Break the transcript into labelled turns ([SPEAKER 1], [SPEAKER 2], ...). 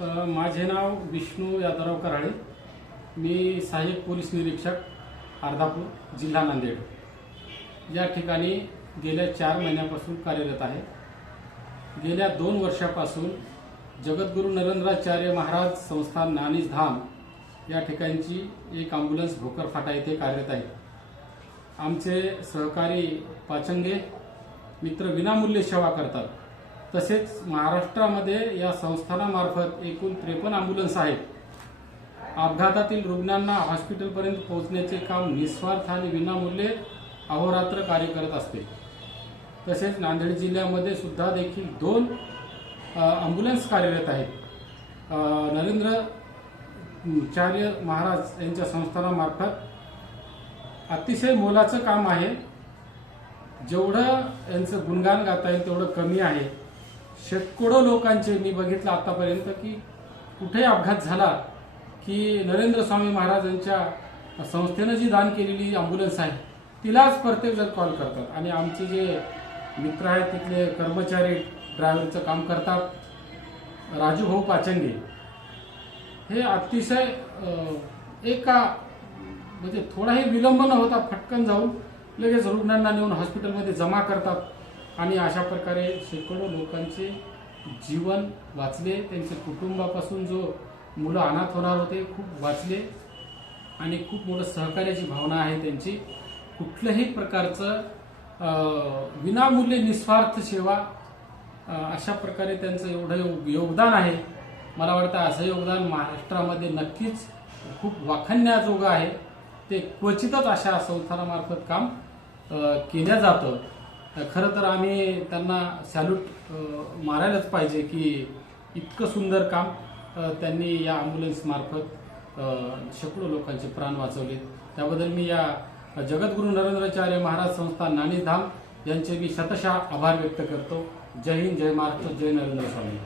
[SPEAKER 1] माझे नाव विष्णू यादवराव कराळे मी सहाय्यक पोलीस निरीक्षक अर्धापूर जिल्हा नांदेड. या ठिकाणी गेल्या चार महिन्यापासून कार्यरत आहे. गेल्या दोन वर्षापासून जगद्गुरू नरेंद्राचार्य महाराज संस्थान नानीज धाम या ठिकाणची एक ॲम्ब्युलन्स भोकर फाटा येथे कार्यरत आहे. आमचे सहकारी पाचंगे मित्र विनामूल्य सेवा करतात. तसेच महाराष्ट्रामध्ये या संस्थानामार्फत एकूण त्रेपन्न अँब्युलन्स आहेत. अपघातातील रुग्णांना हॉस्पिटलपर्यंत पोहोचण्याचे काम निस्वार्थ आणि विनामूल्य अहोरात्र कार्य करत असते. तसेच नांदेड जिल्ह्यामध्ये सुद्धा देखील दोन अँब्युलन्स कार्यरत आहेत. नरेंद्र चार्य महाराज यांच्या संस्थानामार्फत अतिशय मोलाचं काम आहे. जेवढं यांचं गुणगान गाता येईल तेवढं कमी आहे. शेकडो लोकांचे मी बघितलं आतापर्यंत की कुठे अपघात झाला की नरेंद्र स्वामी महाराजांच्या संस्थेनं जी दान केलेली अँब्युलन्स आहे तिलाच प्रत्येकजण कॉल करतात. आणि आमचे जे मित्र आहेत तिथले कर्मचारी ड्रायव्हरचं काम करतात राजू भाऊ पाचंगे हे अतिशय एका म्हणजे थोडाही विलंब न होता फटकन जाऊन लगेच रुग्णांना नेऊन हॉस्पिटलमध्ये जमा करतात. आणि अशा प्रकारे शेकडो लोकांचे जीवन वाचले. त्यांचे कुटुंबापासून जो मुलं अनाथ होणार होते खूप वाचले. आणि खूप मोठं सहकार्याची भावना आहे त्यांची. कुठल्याही प्रकारचं विनामूल्य निस्वार्थ सेवा अशा प्रकारे त्यांचं एवढं योग- योगदान आहे. मला वाटतं असं योगदान महाराष्ट्रामध्ये नक्कीच खूप वाखण्याजोगं आहे. ते क्वचितच अशा संस्थानामार्फत काम केलं केल्या जातं. खरं तर आम्ही त्यांना सॅल्यूट मारायलाच पाहिजे की इतकं सुंदर काम त्यांनी या ॲम्ब्युलन्समार्फत शेकडो लोकांचे प्राण वाचवले त्याबद्दल मी या जगद्गुरू नरेंद्राचार्य महाराज संस्था नाणीधाम यांचे मी शतशः आभार व्यक्त करतो. जय हिंद जय महाराष्ट्र जय नरेंद्र स्वामी.